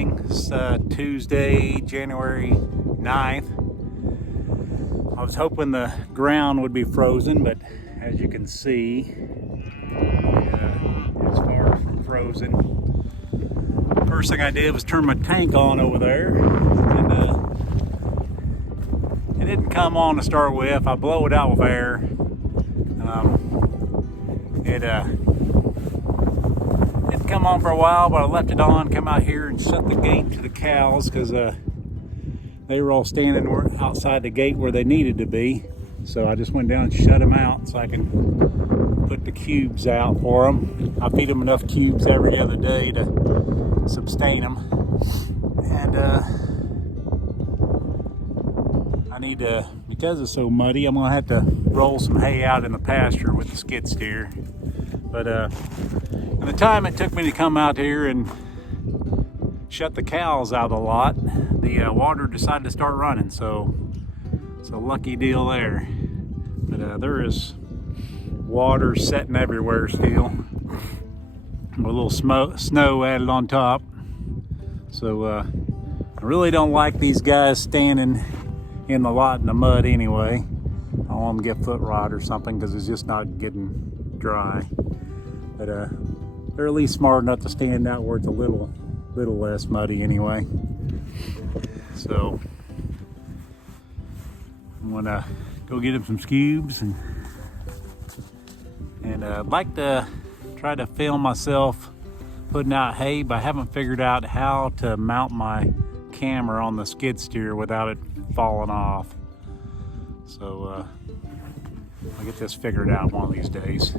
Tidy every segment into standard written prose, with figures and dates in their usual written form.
evening. It's Tuesday, January 9th. I was hoping the ground would be frozen, but as you can see, it's far from frozen. First thing I did was turn my tank on over there, and it didn't come on to start with. I blow it out with air. It didn't come on for a while, but I left it on, come out here and shut the gate to the cows because they were all standing outside the gate where they needed to be. So I just went down and shut them out so I can put the cubes out for them. I feed them enough cubes every other day to sustain them. And I need to, because it's so muddy, I'm gonna have to roll some hay out in the pasture with the skid steer. But in the time it took me to come out here and shut the cows out of the lot, the water decided to start running, so it's a lucky deal there. But there is water setting everywhere still, with a little snow added on top. So I really don't like these guys standing in the lot in the mud anyway. I don't want them to get foot rot or something because it's just not getting dry. But they're at least smart enough to stand out where it's a little less muddy anyway. So I'm gonna go get them some cubes, and I'd like to try to film myself putting out hay, but I haven't figured out how to mount my camera on the skid steer without it falling off. So I'll get this figured out one of these days.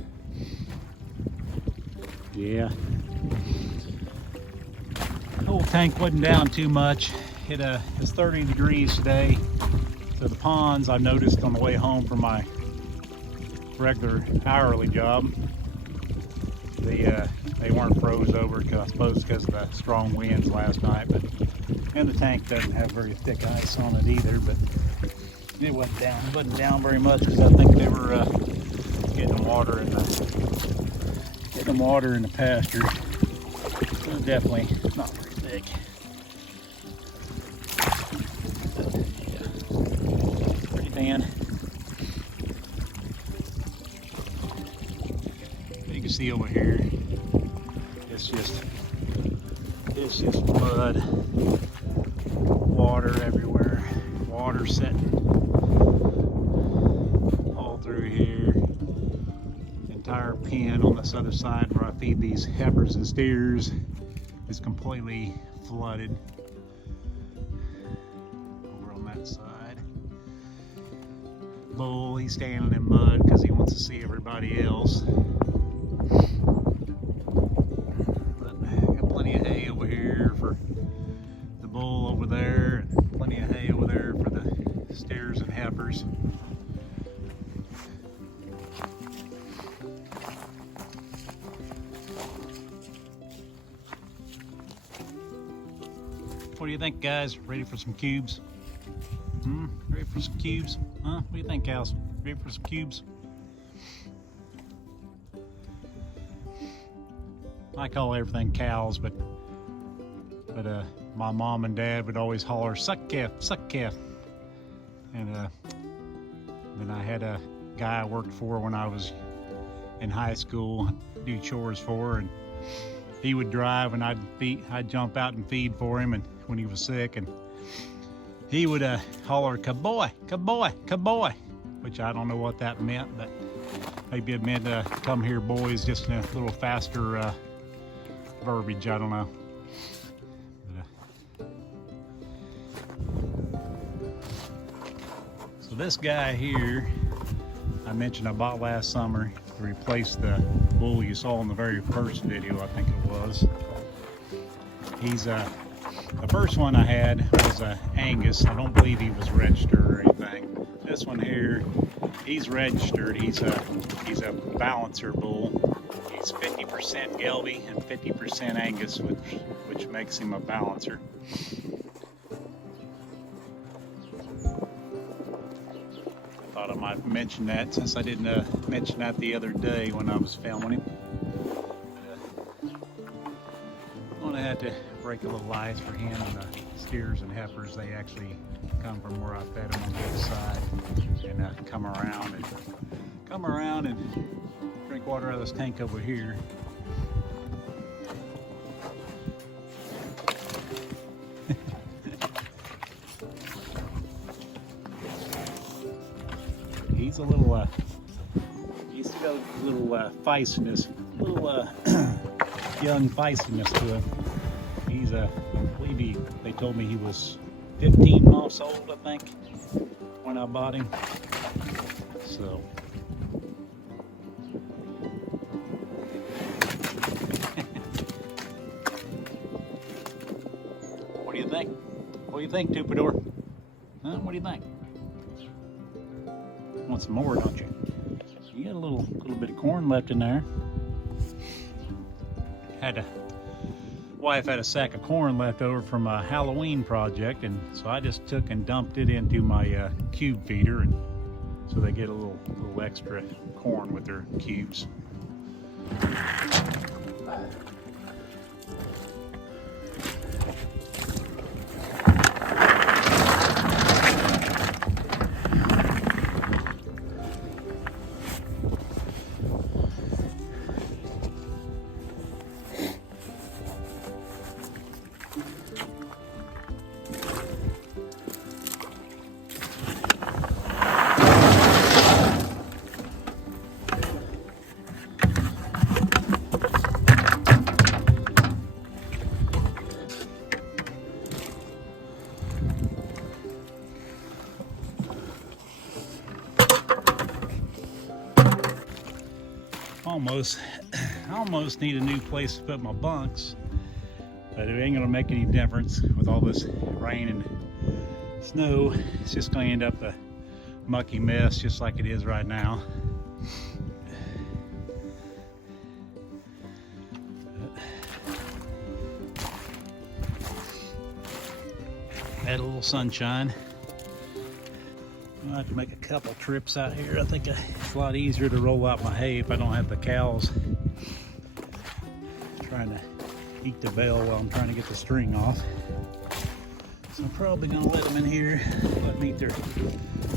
Yeah. The whole tank wasn't down too much. It's 30 degrees today. So the ponds I noticed on the way home from my regular hourly job, they weren't froze over, I suppose because of the strong winds last night. And the tank doesn't have very thick ice on it either, but it wasn't down very much because I think they were getting water in the pasture. So definitely not very thick. But, yeah, pretty thin. You can see over here, it's just mud, water everywhere, water setting all through here. The entire pen on this other side where I feed these heifers and steers is completely flooded. Over on that side, bull, he's standing in mud because he wants to see everybody else. Plenty of hay over here for the bull over there, and plenty of hay over there for the steers and heifers. What do you think, guys? Ready for some cubes? Ready for some cubes? Huh? What do you think, cows? Ready for some cubes? I call everything cows, but my mom and dad would always holler, "Suck calf, suck calf." And then I had a guy I worked for when I was in high school, do chores for, and he would drive, and I'd jump out and feed for him, and when he was sick, and he would holler, "Kaboy, kaboy, kaboy," which I don't know what that meant, but maybe it meant "come here, boys," just in a little faster verbiage, I don't know. So this guy here, I mentioned I bought last summer to replace the bull you saw in the very first video, I think it was. He's the first one I had was Angus. I don't believe he was registered or anything. This one here, he's registered. He's a balancer bull. He's 50% Gelby and 50% Angus, which makes him a balancer. I thought I might mention that since I didn't mention that the other day when I was filming him. I'm gonna have to break a little ice for him, and the steers and heifers, they actually come from where I fed them on the other side and come around and drink water out of this tank over here. He's a little, he's got a little feistiness, young feistiness to him. He's I believe they told me he was 15 months old, I think, when I bought him. So. What do you think? What do you think, Tupador? Huh? What do you think? Want some more, don't you? You got a little bit of corn left in there. Wife had a sack of corn left over from a Halloween project, and so I just took and dumped it into my cube feeder, and so they get a little extra corn with their cubes. Almost need a new place to put my bunks, but it ain't gonna make any difference with all this rain and snow. It's just gonna end up a mucky mess just like it is right now. Had a little sunshine. I'll have to make a couple trips out here. I think it's a lot easier to roll out my hay if I don't have the cows trying to eat the bale while I'm trying to get the string off. So I'm probably gonna let them in here, let them eat their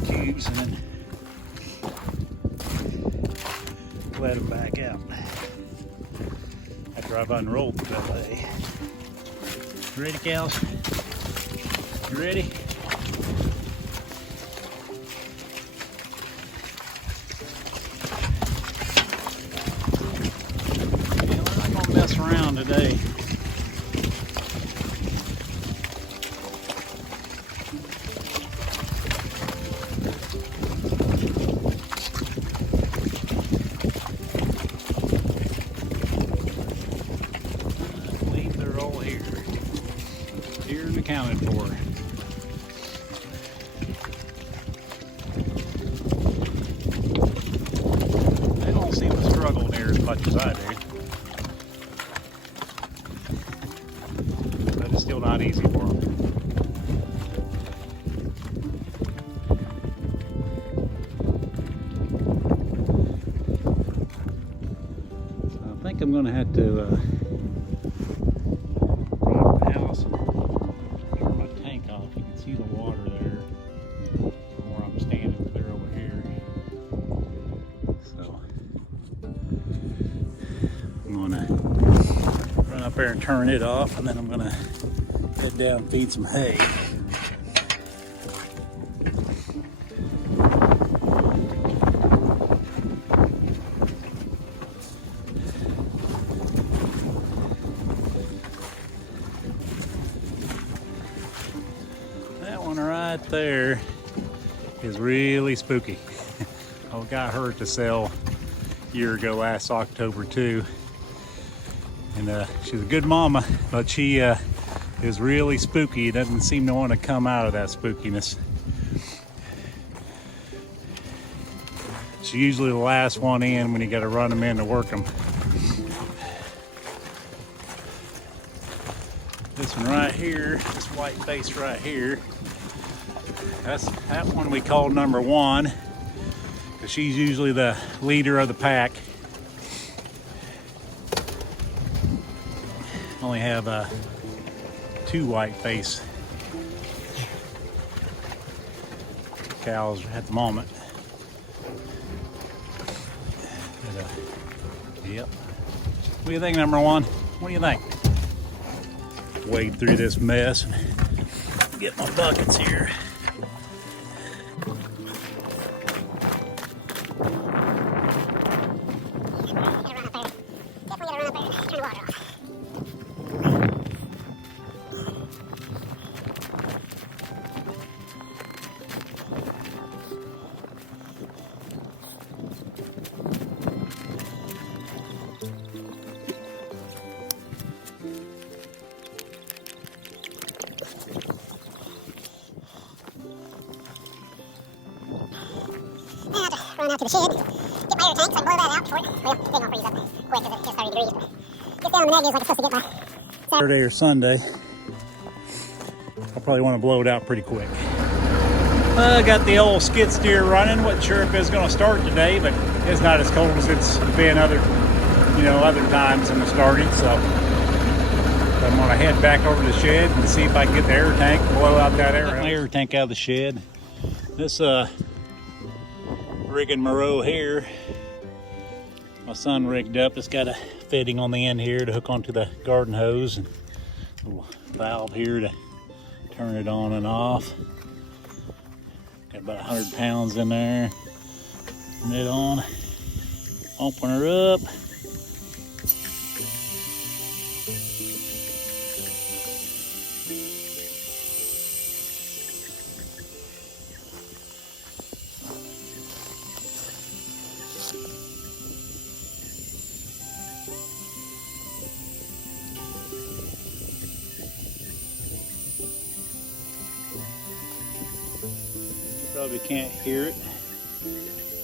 cubes, and then let them back out after I've unrolled the hay. You ready, cows? You ready? Around today. I believe they're all here and accounted for. They don't seem to struggle near as much as I do. Still not easy for them. So I think I'm going to have to run up the house and turn my tank off. You can see the water there from where I'm standing, clear over here. So I'm going to run up there and turn it off, and then I'm going to head down and feed some hay. That one right there is really spooky. I got her to sell a year ago, last October too. And she's a good mama, but she is really spooky. Doesn't seem to want to come out of that spookiness. She's usually the last one in when you got to run them in to work them. This one right here, this white face right here, that's that one we call number one, because she's usually the leader of the pack. Only have two white face cows at the moment. But, yep. What do you think, number one? What do you think? Wade through this mess and get my buckets here. Run out to the shed, get my air tank so I can blow that out before it, well, they don't freeze up quick because it's just 30 degrees, but gets down in the negatives like it's supposed to get by Saturday or Sunday. I'll probably want to blow it out pretty quick. I got the old skid steer running. Wasn't sure if it was going to start today, but it's not as cold as it's been other times in the starting, so I'm going to head back over to the shed and see if I can get the air tank, blow out that air. My air tank out of the shed. This rigging Moreau here, my son rigged up. It's got a fitting on the end here to hook onto the garden hose, and a little valve here to turn it on and off. Got about 100 pounds in there. Turn it on, open her up. Probably can't hear it,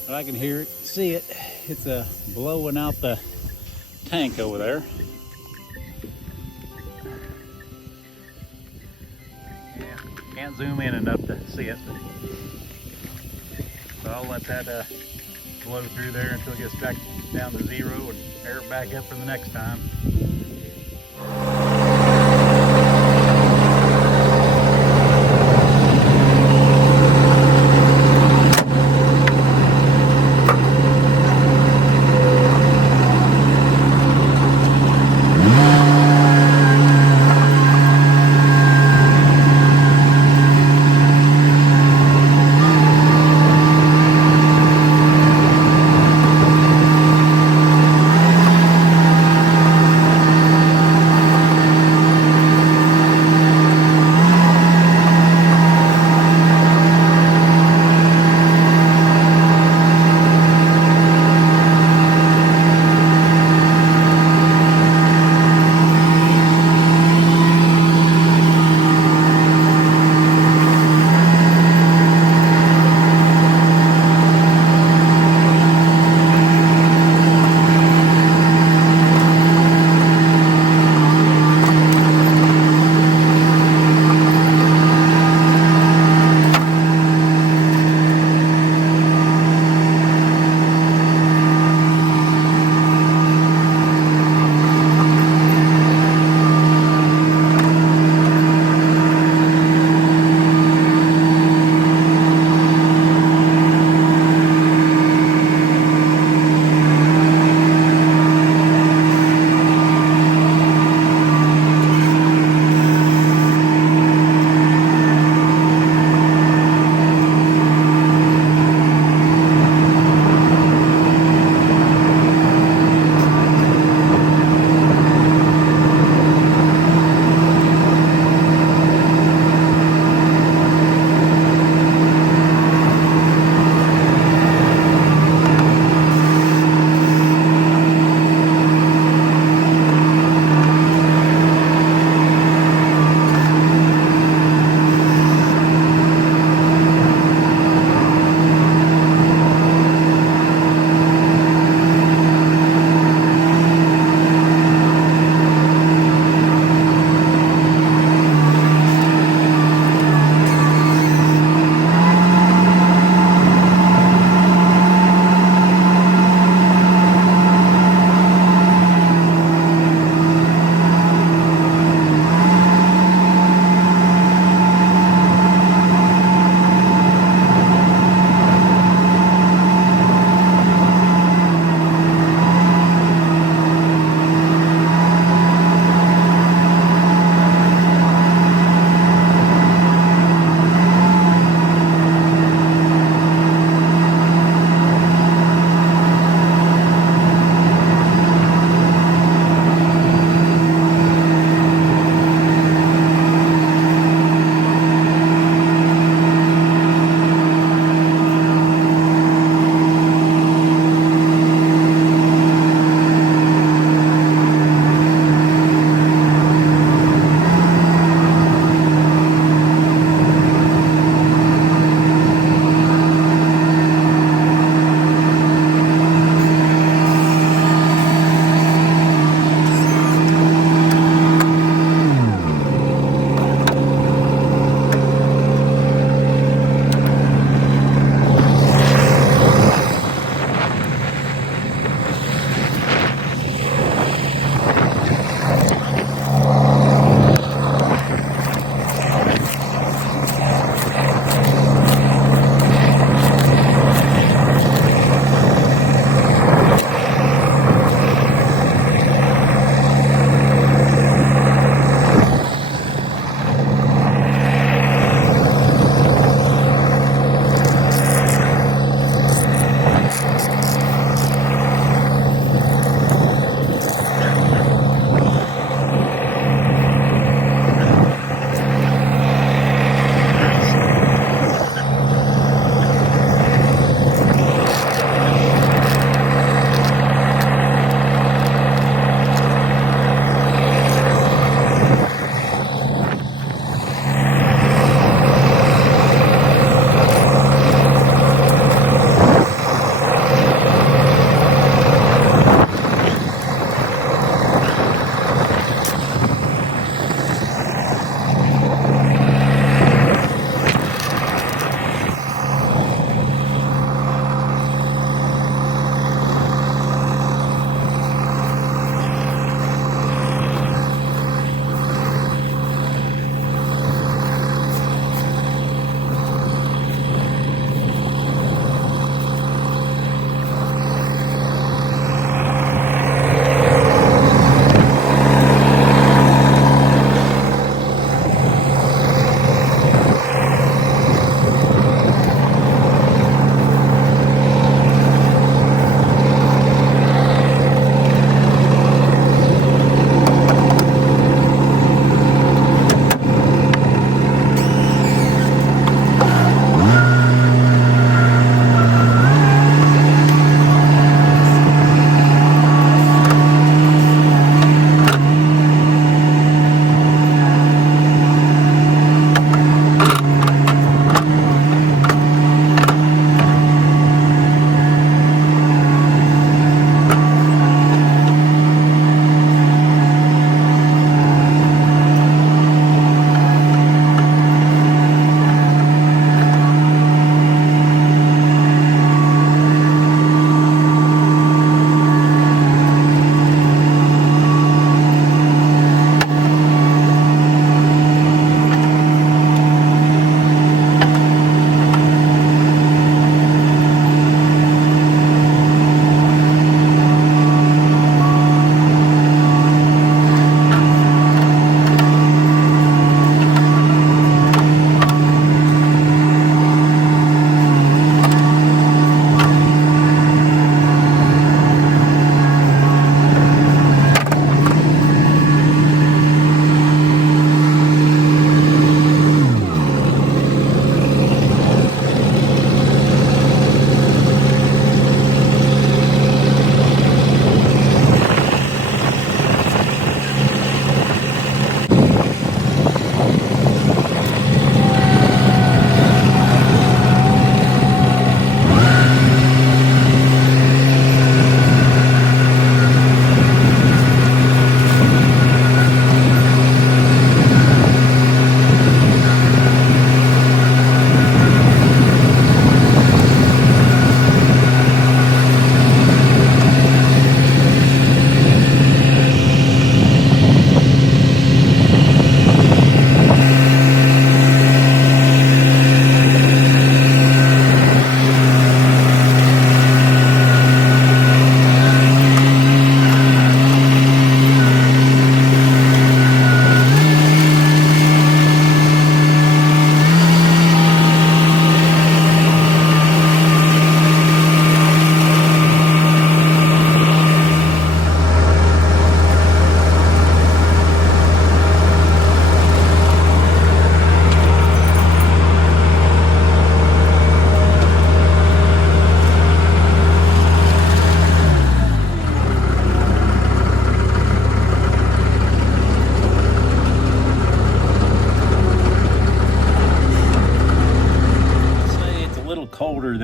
but I can hear it, see it. It's blowing out the tank over there. Yeah, can't zoom in enough to see it, but I'll let that blow through there until it gets back down to zero and air it back up for the next time.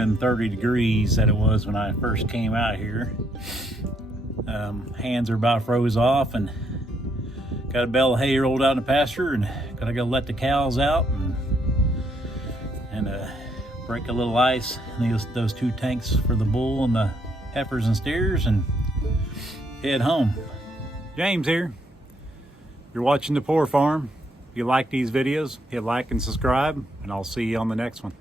than 30 degrees that it was when I first came out here. Hands are about froze off, and got a bale of hay rolled out in the pasture, and gotta go let the cows out and break a little ice in those 2 tanks for the bull and the heifers and steers, and head home. James here. You're watching The Poor Farm. If you like these videos, hit like and subscribe, and I'll see you on the next one.